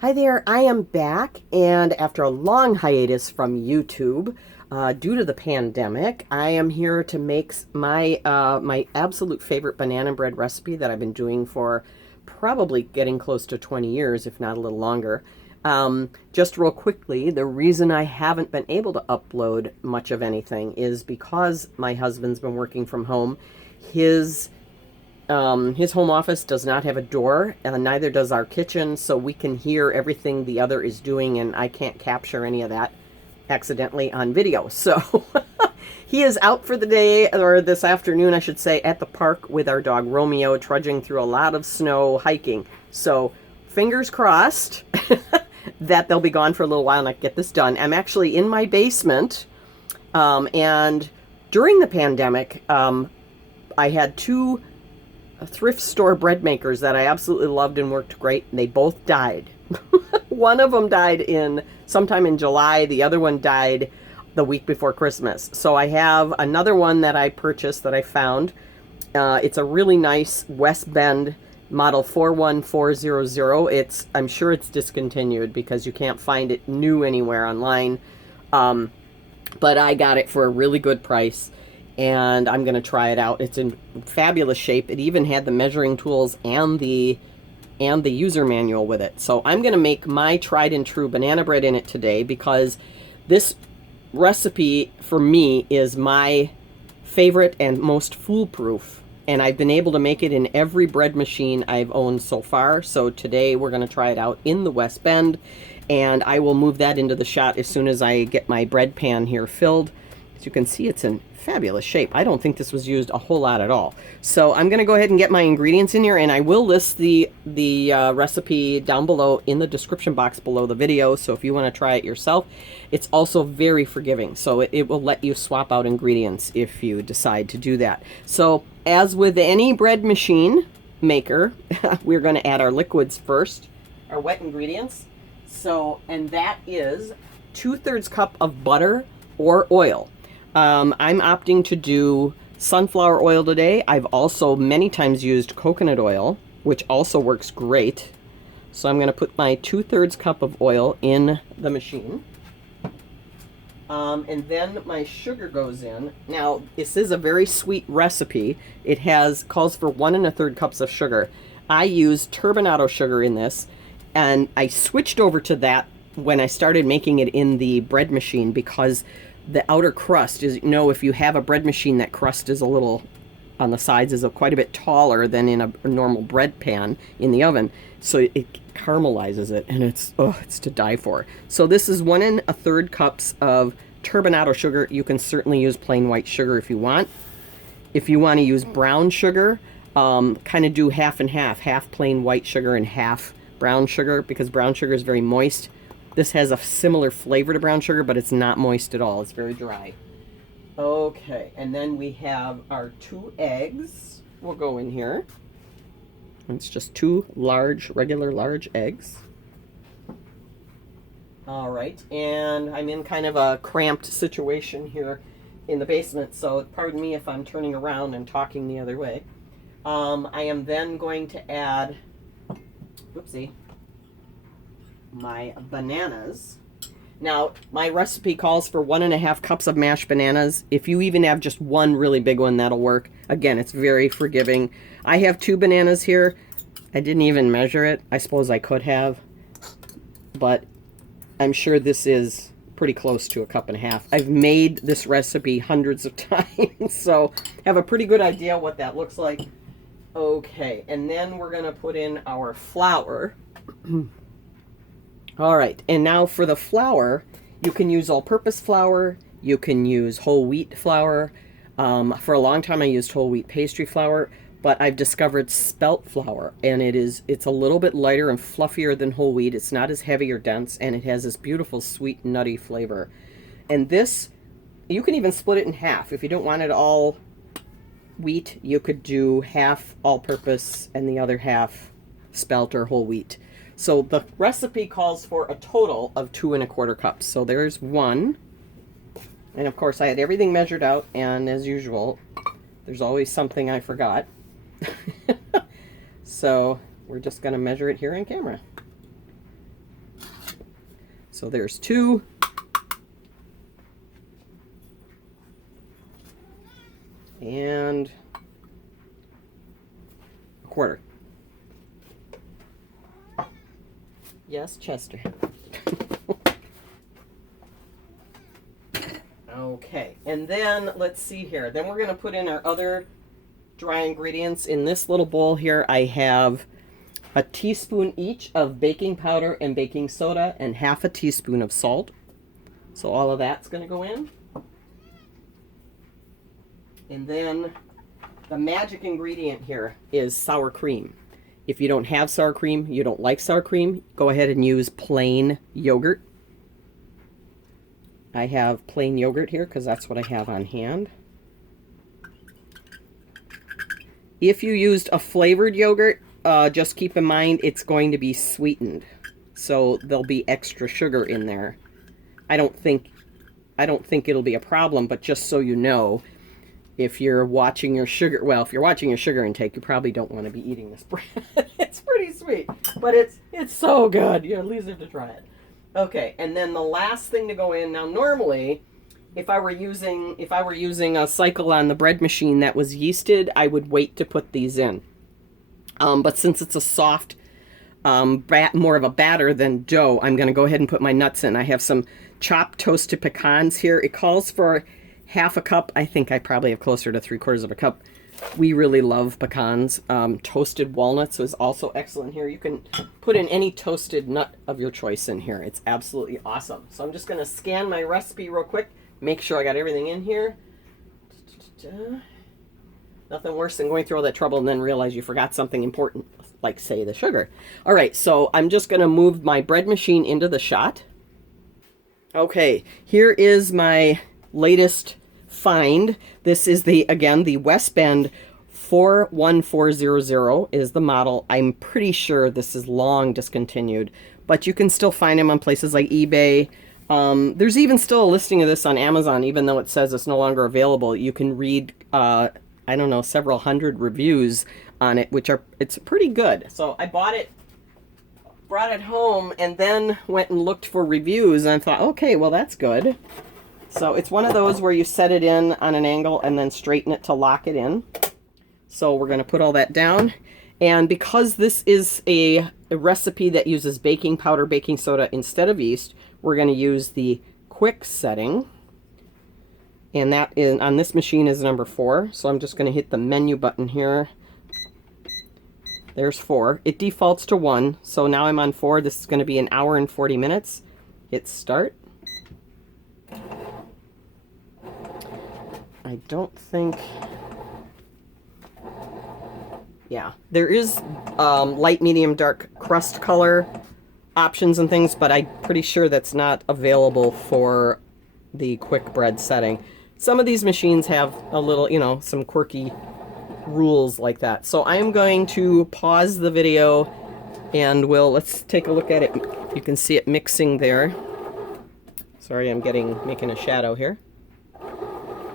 Hi there, I am back, and after a long hiatus from YouTube, due to the pandemic, I am here to make my absolute favorite banana bread recipe that I've been doing for probably getting close to 20 years, if not a little longer. Just real quickly, the reason I haven't been able to upload much of anything is because my husband's been working from home. His his home office does not have a door, and neither does our kitchen, so we can hear everything the other is doing, and I can't capture any of that accidentally on video. So he is out for the day, or this afternoon, I should say, at the park with our dog Romeo, trudging through a lot of snow hiking. So fingers crossed that they'll be gone for a little while and I can get this done. I'm actually in my basement, and during the pandemic, I had two thrift store bread makers that I absolutely loved and worked great, and they both died. One of them died sometime in July. The other one died the week before Christmas. So I have another one that I purchased that I found. It's a really nice West Bend model 41400. I'm sure it's discontinued because you can't find it new anywhere online. But I got it for a really good price, and I'm going to try it out. It's in fabulous shape. It even had the measuring tools and the user manual with it. So I'm going to make my tried and true banana bread in it today, because this recipe for me is my favorite and most foolproof, and I've been able to make it in every bread machine I've owned so far. So today we're going to try it out in the West Bend, and I will move that into the shot as soon as I get my bread pan here filled. As you can see, it's in fabulous shape. I don't think this was used a whole lot at all. So I'm going to go ahead and get my ingredients in here, and I will list the recipe down below in the description box below the video. So if you want to try it yourself, it's also very forgiving. So it will let you swap out ingredients if you decide to do that. So as with any bread machine maker, we're going to add our liquids first, our wet ingredients. So, and that is 2/3 cup of butter or oil. I'm opting to do sunflower oil today. I've also many times used coconut oil, which also works great. So I'm going to put my 2/3 cup of oil in the machine. And then my sugar goes in. Now, this is a very sweet recipe. It calls for 1 1/3 cups of sugar. I use turbinado sugar in this, and I switched over to that when I started making it in the bread machine, because the outer crust is, if you have a bread machine, that crust is a little on the sides, is quite a bit taller than in a normal bread pan in the oven. So it caramelizes it, and it's to die for. So this is 1 1/3 cups of turbinado sugar. You can certainly use plain white sugar if you want. If you want to use brown sugar, kind of do half and half plain white sugar and half brown sugar, because brown sugar is very moist. This has a similar flavor to brown sugar, but it's not moist at all. It's very dry. Okay, and then we have our 2 eggs. We'll go in here. It's just 2 regular large eggs. All right, and I'm in kind of a cramped situation here in the basement, so pardon me if I'm turning around and talking the other way. I am then going to add, my bananas. Now, my recipe calls for 1 1/2 cups of mashed bananas. If you even have just one really big one, that'll work. Again, it's very forgiving. I have 2 bananas here. I didn't even measure it. I suppose I could have, but I'm sure this is pretty close to 1.5 cups. I've made this recipe hundreds of times, so have a pretty good idea what that looks like. Okay, and then we're going to put in our flour. All right, and now for the flour, you can use all-purpose flour, you can use whole wheat flour. For a long time I used whole wheat pastry flour, but I've discovered spelt flour, and it's a little bit lighter and fluffier than whole wheat. It's not as heavy or dense, and it has this beautiful sweet nutty flavor. And this, you can even split it in half. If you don't want it all wheat, you could do half all-purpose and the other half spelt or whole wheat. So the recipe calls for a total of 2 1/4 cups. So there's 1. And of course I had everything measured out, and as usual, there's always something I forgot. So we're just going to measure it here on camera. So there's 2. And a 1/4. Yes, Chester. Okay, and then let's see here. Then we're going to put in our other dry ingredients. In this little bowl here, I have a teaspoon each of baking powder and baking soda and 1/2 teaspoon of salt. So all of that's going to go in. And then the magic ingredient here is sour cream. If you don't have sour cream, you don't like sour cream, go ahead and use plain yogurt. I have plain yogurt here because that's what I have on hand. If you used a flavored yogurt, just keep in mind it's going to be sweetened. So there'll be extra sugar in there. I don't think it'll be a problem, but just so you know, if you're watching your sugar, well, if you're watching your sugar intake, you probably don't want to be eating this bread. It's pretty sweet, but it's so good. You at least have to try it. Okay, and then the last thing to go in, now normally, if I were using a cycle on the bread machine that was yeasted, I would wait to put these in. But since it's a soft, more of a batter than dough, I'm going to go ahead and put my nuts in. I have some chopped toasted pecans here. It calls for 1/2 cup. I think I probably have closer to 3/4 of a cup. We really love pecans. Toasted walnuts is also excellent here. You can put in any toasted nut of your choice in here. It's absolutely awesome. So I'm just going to scan my recipe real quick. Make sure I got everything in here. Nothing worse than going through all that trouble and then realize you forgot something important, like, say, the sugar. All right, so I'm just going to move my bread machine into the shot. Okay, here is my latest find. This is again the West Bend 41400 is the model. I'm pretty sure this is long discontinued, but you can still find them on places like eBay. There's even still a listing of this on Amazon, even though it says it's no longer available. You can read, I don't know, several hundred reviews on it, it's pretty good. So I bought it, brought it home, and then went and looked for reviews, and I thought, okay, well, that's good. So it's one of those where you set it in on an angle and then straighten it to lock it in. So we're going to put all that down. And because this is a recipe that uses baking powder, baking soda instead of yeast, we're going to use the quick setting. And that is, on this machine, is number 4. So I'm just going to hit the menu button here. There's 4. It defaults to 1. So now I'm on 4. This is going to be 1 hour and 40 minutes. Hit start. I don't think, yeah, there is light, medium, dark crust color options and things, but I'm pretty sure that's not available for the quick bread setting. Some of these machines have a little, you know, some quirky rules like that. So I am going to pause the video and let's take a look at it. You can see it mixing there. Sorry, I'm making a shadow here.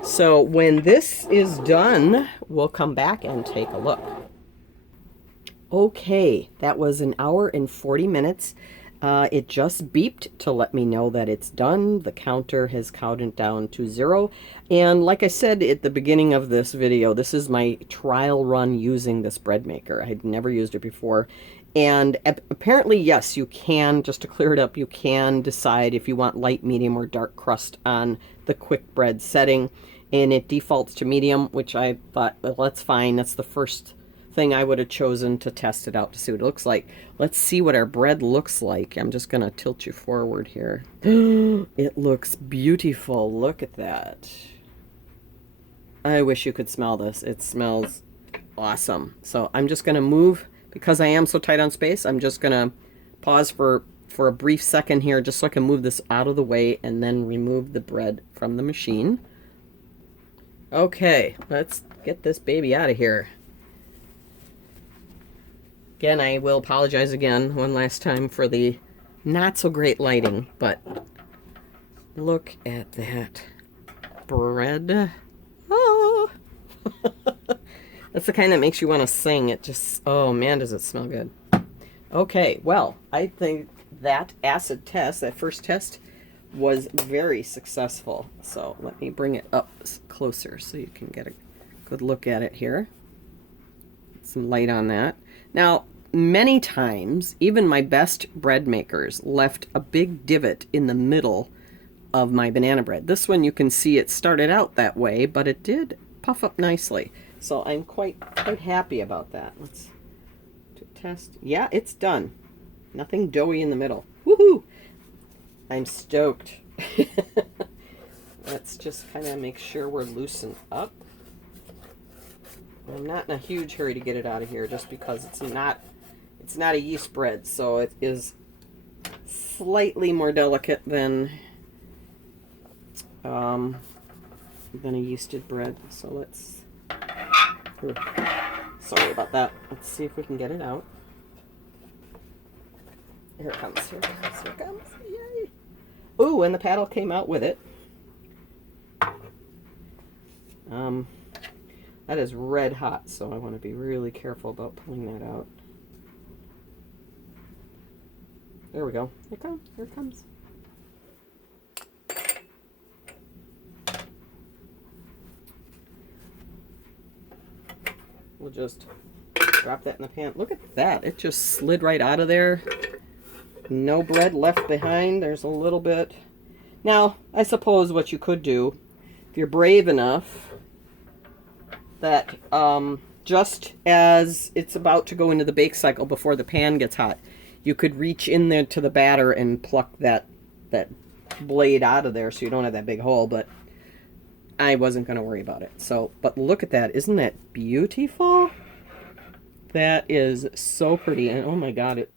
So when this is done, we'll come back and take a look. Okay, that was 1 hour and 40 minutes. It just beeped to let me know that it's done. The counter has counted down to 0. And like I said at the beginning of this video, this is my trial run using this bread maker. I had never used it before. And apparently, yes, you can, just to clear it up, you can decide if you want light, medium, or dark crust on the quick bread setting. And it defaults to medium, which I thought, well, that's fine. That's the first thing I would have chosen to test it out to see what it looks like. Let's see what our bread looks like. I'm just going to tilt you forward here. It looks beautiful. Look at that. I wish you could smell this. It smells awesome. So I'm just going to move, because I am so tight on space, I'm just going to pause for a brief second here just so I can move this out of the way and then remove the bread from the machine. Okay, let's get this baby out of here. Again, I will apologize again one last time for the not so great lighting, but look at that bread. Oh! That's the kind that makes you want to sing. It just, oh man, does it smell good. Okay, well, I think that acid test, that first test, was very successful. So let me bring it up closer so you can get a good look at it here. Some light on that. Now, many times, even my best bread makers left a big divot in the middle of my banana bread. This one, you can see it started out that way, but it did puff up nicely. So I'm quite happy about that. Let's test. Yeah, it's done. Nothing doughy in the middle. Woohoo! I'm stoked. Let's just kind of make sure we're loosened up. I'm not in a huge hurry to get it out of here, just because it's not a yeast bread, so it is slightly more delicate than a yeasted bread. So let's. Sorry about that. Let's see if we can get it out. Here it comes. Here it comes. Here it comes. Yay! Ooh, and the paddle came out with it. That is red hot, so I want to be really careful about pulling that out. There we go. Here it comes. Here it comes. We'll just drop that in the pan. Look at that. It just slid right out of there. No bread left behind. There's a little bit. Now, I suppose what you could do, if you're brave enough, that just as it's about to go into the bake cycle before the pan gets hot, you could reach in there to the batter and pluck that blade out of there so you don't have that big hole, but I wasn't going to worry about it. So, but look at that. Isn't that beautiful? That is so pretty. And oh my God, it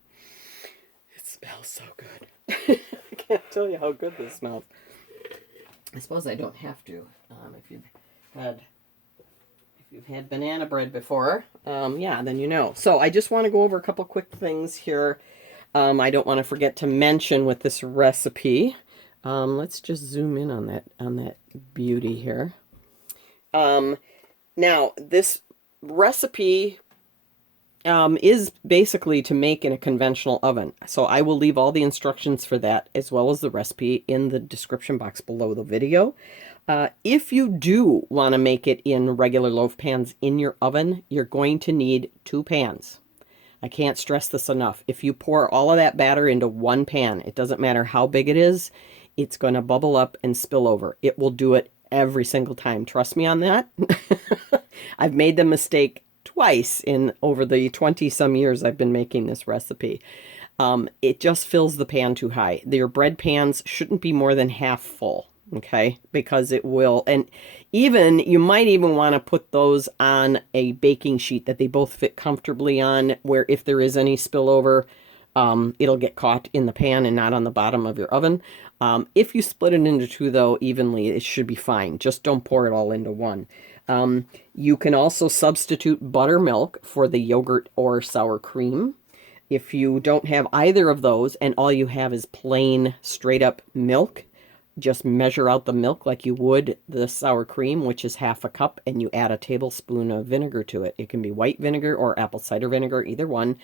smells so good. I can't tell you how good this smells. I suppose I don't have to. If you've had banana bread before, yeah, then you know. So I just want to go over a couple quick things here. I don't want to forget to mention with this recipe. Let's just zoom in on that beauty here. Now, this recipe is basically to make in a conventional oven. So I will leave all the instructions for that as well as the recipe in the description box below the video. If you do want to make it in regular loaf pans in your oven, you're going to need 2 pans. I can't stress this enough. If you pour all of that batter into one pan, it doesn't matter how big it is, it's going to bubble up and spill over. It will do it every single time. Trust me on that. I've made the mistake twice in over the 20-some years I've been making this recipe. It just fills the pan too high. Your bread pans shouldn't be more than half full, okay? Because it will, and you might even want to put those on a baking sheet that they both fit comfortably on, where if there is any spillover, it'll get caught in the pan and not on the bottom of your oven. If you split it into 2, though, evenly, it should be fine. Just don't pour it all into one. You can also substitute buttermilk for the yogurt or sour cream. If you don't have either of those and all you have is plain straight up milk, just measure out the milk like you would the sour cream, which is half a cup, and you add a tablespoon of vinegar to it. It can be white vinegar or apple cider vinegar, either one.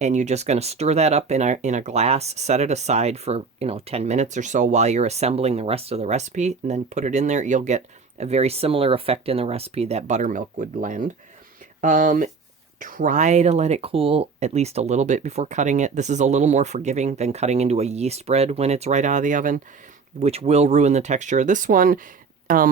And you're just going to stir that up in a glass, set it aside for 10 minutes or so while you're assembling the rest of the recipe, and then put it in there. You'll get a very similar effect in the recipe that buttermilk would lend. Try to let it cool at least a little bit before cutting it. This is a little more forgiving than cutting into a yeast bread when it's right out of the oven, which will ruin the texture. This one,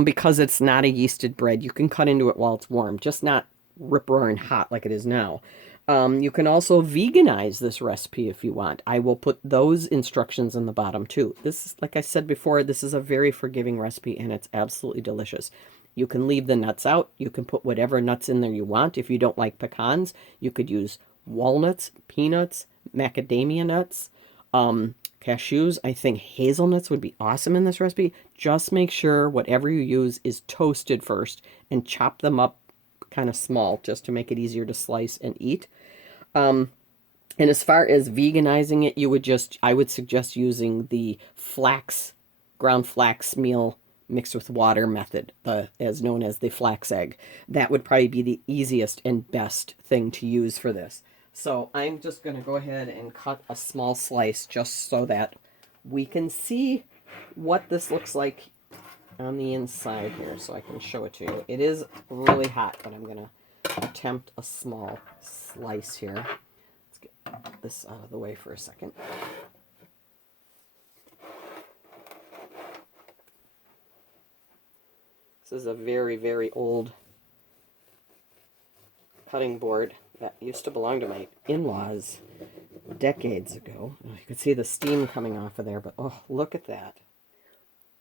because it's not a yeasted bread, you can cut into it while it's warm, just not rip-roaring hot like it is now. You can also veganize this recipe if you want. I will put those instructions in the bottom too. This is, like I said before, this is a very forgiving recipe and it's absolutely delicious. You can leave the nuts out. You can put whatever nuts in there you want. If you don't like pecans, you could use walnuts, peanuts, macadamia nuts, cashews. I think hazelnuts would be awesome in this recipe. Just make sure whatever you use is toasted first and chop them up kind of small just to make it easier to slice and eat. And as far as veganizing it, I would suggest using the ground flax meal mixed with water method, as known as the flax egg. That would probably be the easiest and best thing to use for this. So I'm just going to go ahead and cut a small slice just so that we can see what this looks like on the inside here, so I can show it to you. It is really hot, but I'm going to attempt a small slice here. Let's get this out of the way for a second. This is a very, very old cutting board that used to belong to my in-laws decades ago. Oh, you can see the steam coming off of there, but oh, look at that.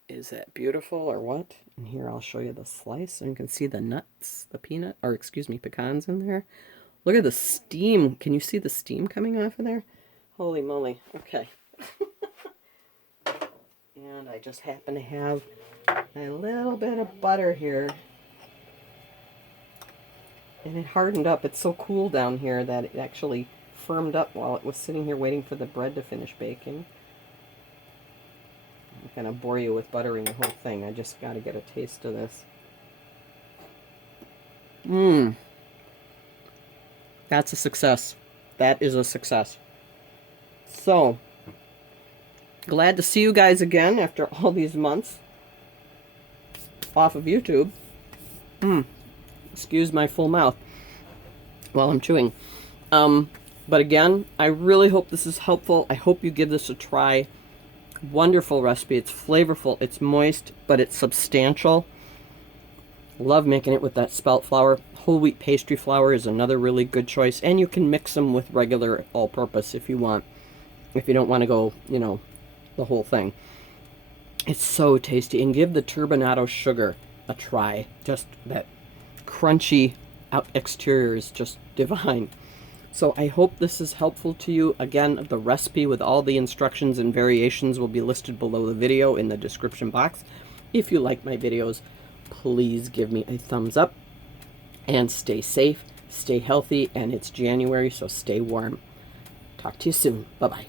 Is that beautiful or what? And here I'll show you the slice so you can see the nuts, the peanut, or excuse me, pecans in there. Look at the steam. Can you see the steam coming off of there? Holy moly. Okay. And I just happen to have a little bit of butter here. And it hardened up. It's so cool down here that it actually firmed up while it was sitting here waiting for the bread to finish baking. I'm going to bore you with buttering the whole thing. I just got to get a taste of this. Mmm. That's a success. That is a success. So, glad to see you guys again after all these months off of YouTube. Excuse my full mouth while I'm chewing. But again, I really hope this is helpful. I hope you give this a try. Wonderful recipe. It's flavorful, it's moist, but it's substantial. Love making it with that spelt flour. Whole wheat pastry flour is another really good choice, and you can mix them with regular all-purpose if you want. If you don't want to go, you know, the whole thing. It's so tasty, and give the turbinado sugar a try. Just that crunchy exterior is just divine. So I hope this is helpful to you. Again, the recipe with all the instructions and variations will be listed below the video in the description box. If you like my videos, please give me a thumbs up. And stay safe, stay healthy, and it's January, so stay warm. Talk to you soon. Bye-bye.